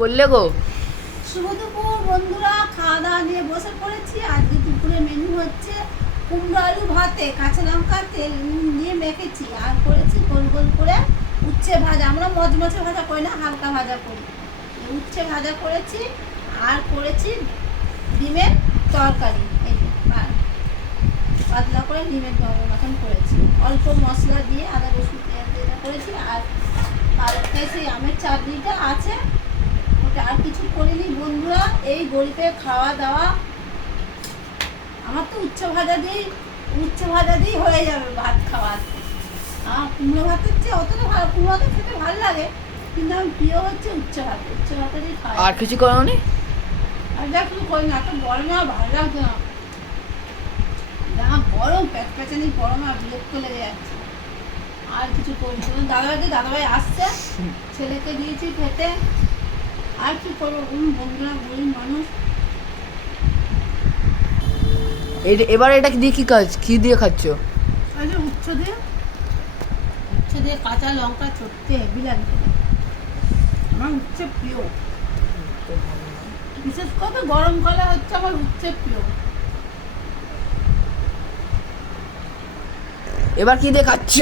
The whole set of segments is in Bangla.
করলে গো শুভ দুপুর বন্ধুরা, খাওয়া দাওয়া নিয়ে বসে পড়েছি। আজকে দুপুরে মেনু হচ্ছে কুমড়ো আলু ভাতে কাঁচা লঙ্কা তেল নুন দিয়ে মেখেছি, আর করেছি গোল গোল করে উচ্ছে ভাজা। আমরা মচমচে ভাজা করি না, হালকা ভাজা করি। উচ্ছে ভাজা করেছি, আর করেছি ডিমের তরকারি। এই যে পাতলা করে ডিমের মতন করেছি, অল্প মশলা দিয়ে আদা রসুন পেঁয়াজ দিয়ে করেছি। আর কালকে সেই আমের চাটনিটা আছে, আর কিছু করিনি বন্ধুরা। এই গরিবে খাওয়া দাওয়া আমার তো উচ্ছে ভাজা দিয়েই হয়ে যাবে ভাত খাওয়া। কুমড়ো ভাতের চেয়ে অতটা ভালো, কুমড়ো ভাতের খেতে ভালো লাগে, কিন্তু আমার প্রিয় হচ্ছে উচ্ছে ভাতে দিয়ে খাওয়া। আর কিছু করোনি? আর যা কিছু করি না, এত গরমে আর ভালো লাগছে না। যা গরম, প্যাচপ্যাচানি গরম, আর বিরক্ত লেগে যাচ্ছে। আর কিছু করি না। দাদাভাই আসছে, ছেলেকে দিয়েছি খেতে। আর কি করবো বন্ধুরা, গরিব মানুষ। এবার এটা দিয়ে কি দিয়ে খাচ্ছ? উচ্ছে দিয়ে কাঁচা লঙ্কা চটতে হেভি লাগে। আমার উচ্ছে প্রিয়, বিশেষ করে গরমকালে হচ্ছে আমার উচ্ছে প্রিয়। এবার কি দিয়ে খাচ্ছ?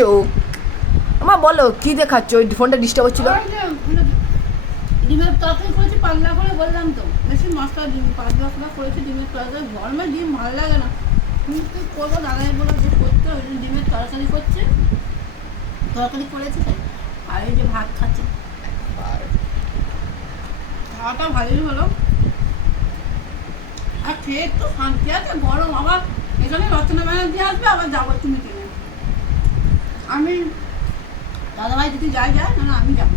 আমার বলো কি দিয়ে খাচ্ছ? ওই ফোনটা ডিস্টার্ব হচ্ছিল। ডিমের তরকারি করেছি পাতলা করে, বললাম তো বেশি মশলা ডিম পাতলা করে করেছি। ডিমের তরকারি গরমে ডিম ভালো লাগে না, কিন্তু করবো দাদাই বলে যে করতে, ওই জন্য ডিমের তরকারি করেছি তাই। আর এই যে ভাত খাচ্ছে, খাওয়াটা ভালোই হলো। আর খেয়ে একটু শান্তি আছে। গরম আবার এখানে রচনা ব্যানার্জি আসবে, আবার যাবো একটু মিটিংয়ে। আমি দাদাভাই যদি যায় না, আমি যাবো।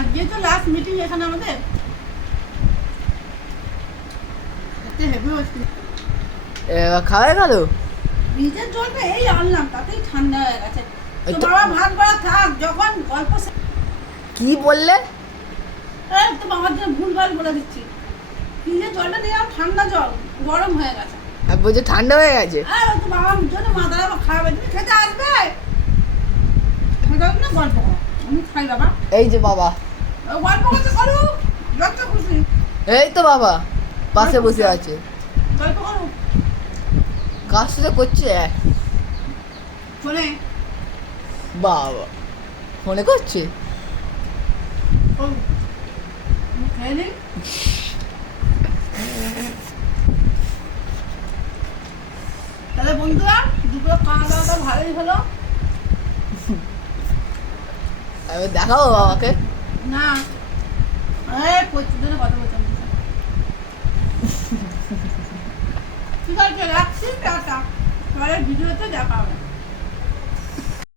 আজকে তো লাস্ট মিটিং এখানে আমাদের, এতে হেভি হচ্ছে। খাওয়া গেল? নিজের জন্য এই আনলাম, তাতেই ঠান্ডা হয়ে গেছে। তো বাবা ভাত করা থাক, যখন গল্প কি বললে? তো বাবার জন্য ভুলভাল বলে দিচ্ছি। নিজের জলটা নিয়ে ঠান্ডা জল, গরম হয়ে গেছে। বলছে ঠান্ডা হয়ে গেছে। তো বাবার জন্য মাথায় খাওয়াবে, তুমি খেতে আসবে? না গল্প করো, আমি খাই বাবা। এই যে বাবা গল্প করতে করো, যত খুশি। এই তো বাবা পাশে বসে আছে, গল্প করো। কাজ তো করছে ফোনে। বাবা ফোনে করছে। খেয়ে নিই। তাহলে বন্ধুরা দুপুরে খাওয়া দাওয়াটা ভালোই হলো। দেখাও বাবাকে। না প্রতিদিনের কথা বলতাম। ঠিক আছে, রাখছি, টাটা। পরের ভিডিওতে দেখা হবে।